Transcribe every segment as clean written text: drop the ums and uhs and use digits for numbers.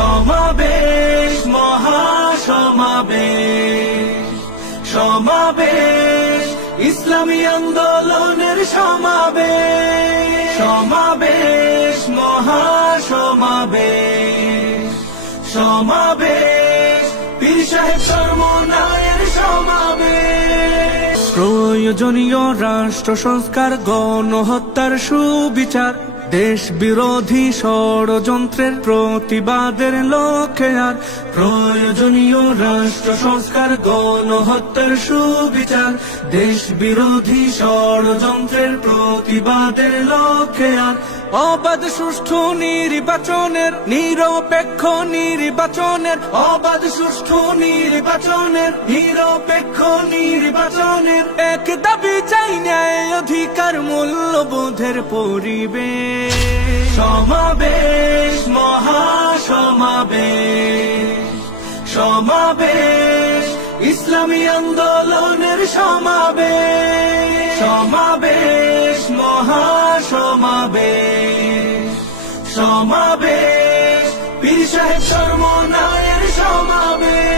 সমাবেশ, মহাসমাবেশ, সমাবেশ, ইসলামী আন্দোলনের সমাবেশ, সমাবেশ, মহাসমাবেশ, সমাবেশ, পীর সাহেব চরমোনায়ের সমাবেশ। প্রয়োজনীয় রাষ্ট্র সংস্কার, গণহত্যার সুবিচার, দেশ বিরোধী ষড়যন্ত্রের প্রতিবাদের লক্ষ্যে আর প্রয়োজনীয় রাষ্ট্র সংস্কার, গণহত্যার সুবিচার, দেশ বিরোধী ষড়যন্ত্রের প্রতিবাদের লক্ষ্যে আর অবাধ সুষ্ঠু নির্বাচনের, নিরপেক্ষ নির্বাচনের, অবাধ সুষ্ঠু নির্বাচনের, নিরপেক্ষ নির্বাচনের এক দাবি চাই, ন্যায় অধিকার মূল্যবোধের পরিবেশ। সমাবেশ, মহাসমাবেশ, সমাবেশ, ইসলামী আন্দোলনের সমাবেশ, সমাবেশ, মহাসমাবেশ, সমাবেশ, পীর সাহেব চরমোনায়ের সমাবেশ।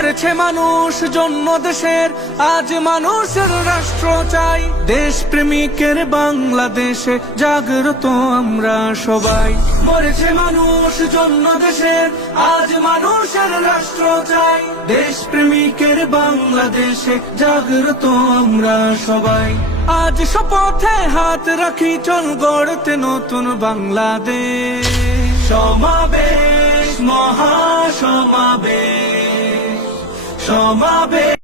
করেছে মানুষ জন্ম দেশের, আজ মানুষের রাষ্ট্র চাই, দেশ প্রেমিকের বাংলাদেশে জাগ্রত আমরা সবাই। মরেছে মানুষ জন্ম দেশের, আজ মানুষের রাষ্ট্র চাই, দেশ প্রেমিকের বাংলাদেশে জাগ্রত আমরা সবাই। আজ শপথে হাত রাখি, চল গড়তে নতুন বাংলাদেশ। সমাবেশ, মহাসমাবেশ, সমাবেশ।